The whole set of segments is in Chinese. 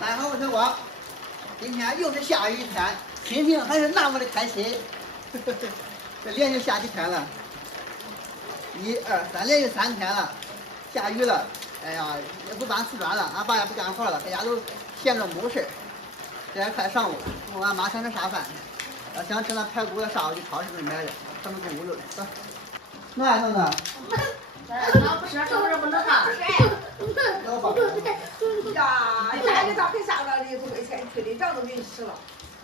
大家好，我是小光。今天又是下雨一天，心情还是那么的开心。这连续下几天了，1、2、3，连续3天了，下雨了。哎呀，也不搬瓷砖了，俺爸也不干活了，在家都闲着没事儿。这也快上午了，俺妈想吃啥饭？要想吃那排骨的，上午去超市里买的，咱们中午就走。弄啊弄啊！俺不吃，这不是不能干。要吧？呀，家里咋回下了的？不给钱退的，账都给你吃了。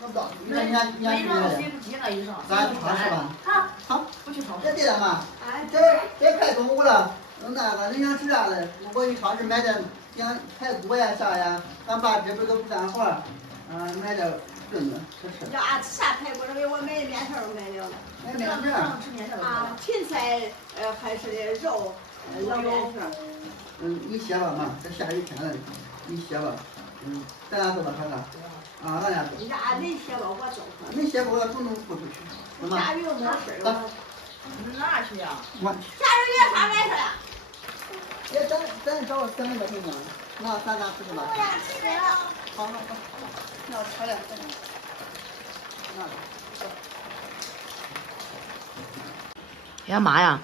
我不知道，你看你让我飞不急了，医生。咱去超市吧。好，不去超市。这对了嘛？这快中午了，那个人想吃啥的？我去超市买点像排骨呀啥呀，俺爸这不都不干活，买点炖的吃。呀，吃啥排骨？给我买面条买了。买面条。吃面条。芹菜，还是的肉，老面条。你歇吧嘛，这下雨天了，你歇吧。咱俩走吧，看看。咱俩走。呀，你歇吧，我走。你歇吧，我主动付出去。下雨又没事儿。哪去呀？下雨也上来去了。咱找3个行吗？那咱俩出去吧。我俩吃了。好。那我车来。呀妈呀！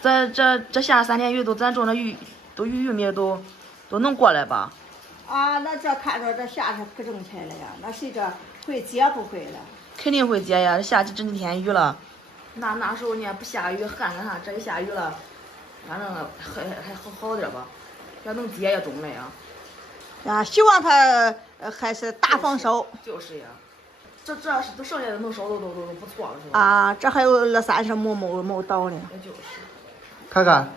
这下3天雨咱种的玉米都能过来吧？那这看着这下是可挣钱了呀，那谁这会结不会了？肯定会结呀，下这几天雨了，那时候呢不下雨旱了，这一下雨了，反正还好点吧，要能结也种了呀。呀，希望他还是大丰收。就是呀，这是都剩下的能收都不错了，是吧？这还有20-30亩稻呢。也就是。看看。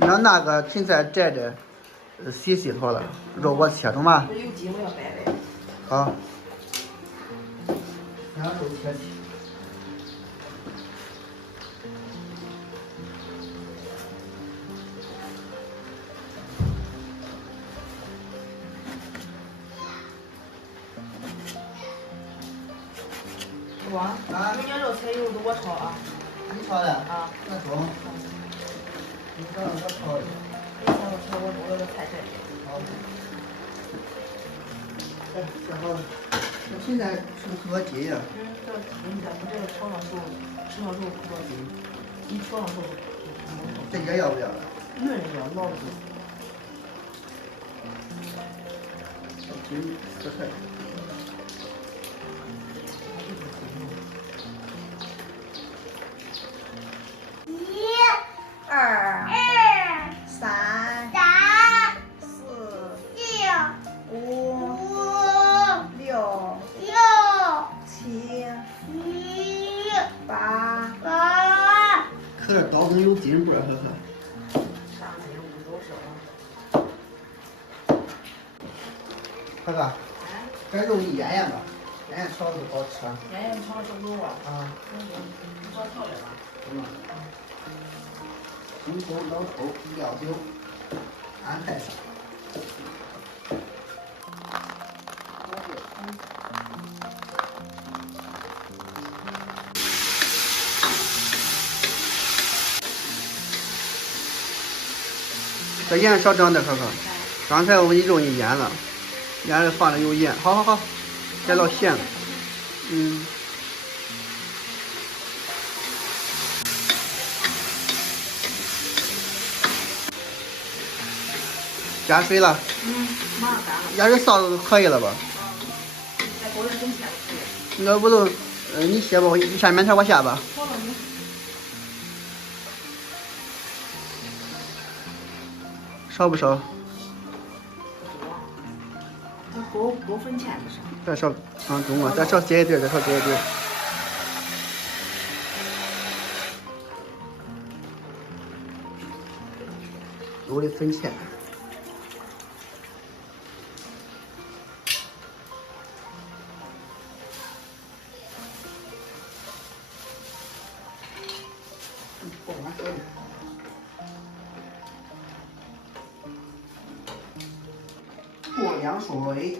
让那个芹菜摘的，洗妥了，肉我切中吗？有机会要掰掰。好。让肉切起。牛羊肉、菜油都我炒啊。你炒的？那中。你让我炒的。我这菜好。这好了。这现在是不是可鸡呀？这这个炒上熟，吃上熟可鸡，一炒上熟这也要不要了？嫩要老子。鸡可菜。1、2、3、4、5、6、7、8。可这刀能有筋不？呵。哥哥，这肉你腌腌吧，腌炒就好吃。腌炒成肉啊？你找调料吧。生抽、老抽、料酒，安排上。这盐少整点，可可。刚才我给你肉你腌了，腌了放了有盐，好，这老咸了。加水了。马上干了。要是臊子可以了吧？再勾点整馅可以。那不都，你歇吧，你下面条我下吧。好了你。少不少？这勾粉钱的是。再少，中啊，再少接一点，勾的粉钱。过凉水。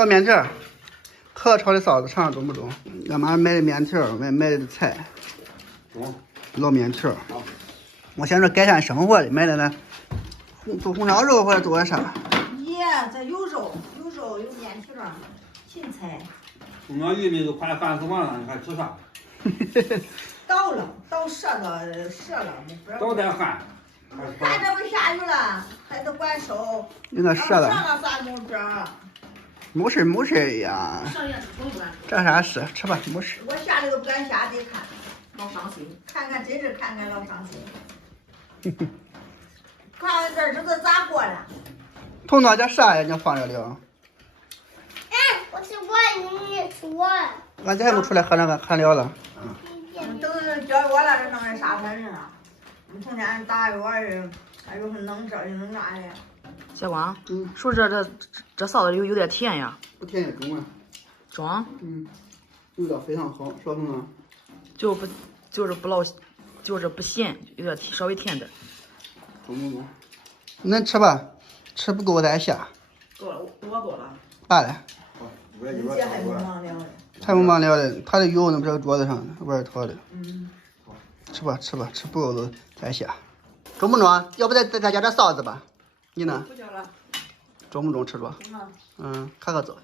倒面这儿，壳炒的臊子肠中不中？俺妈买的面条，买的菜，捞面条。我想着改善生活的，买的那做红烧肉或者做个啥。耶，这有肉有面条，芹菜。我玉米都快烦死我了，你还吃啥？倒折了，不都得旱。看这不下雨了，还得管收。有点折了。上了3公这。没事呀。这啥事？吃吧，没事。我下来都不敢下地看，老伤心。看真是看老伤心。看看这日子咋过了？头脑叫啥呀？你放这里啊？我吃过，你也吃过。俺这还没出来喝那个喝了了。等叫我了，这弄点啥反正啊？我们成天打药儿，还有弄这又弄那的。小光，是不是这臊子有点甜呀？不甜也中啊。中？味道非常好，说什么？就是不咸，有点稍微甜点。中。恁吃吧，吃不够再下。够了，我够了。罢了。你这还没忙了嘞。还没忙了嘞，他的油那不是桌子上玩淘的。吃吧，吃不够都再下。中不中？要不再加点臊子吧？你呢？不叫了。中不中？吃着？看个走。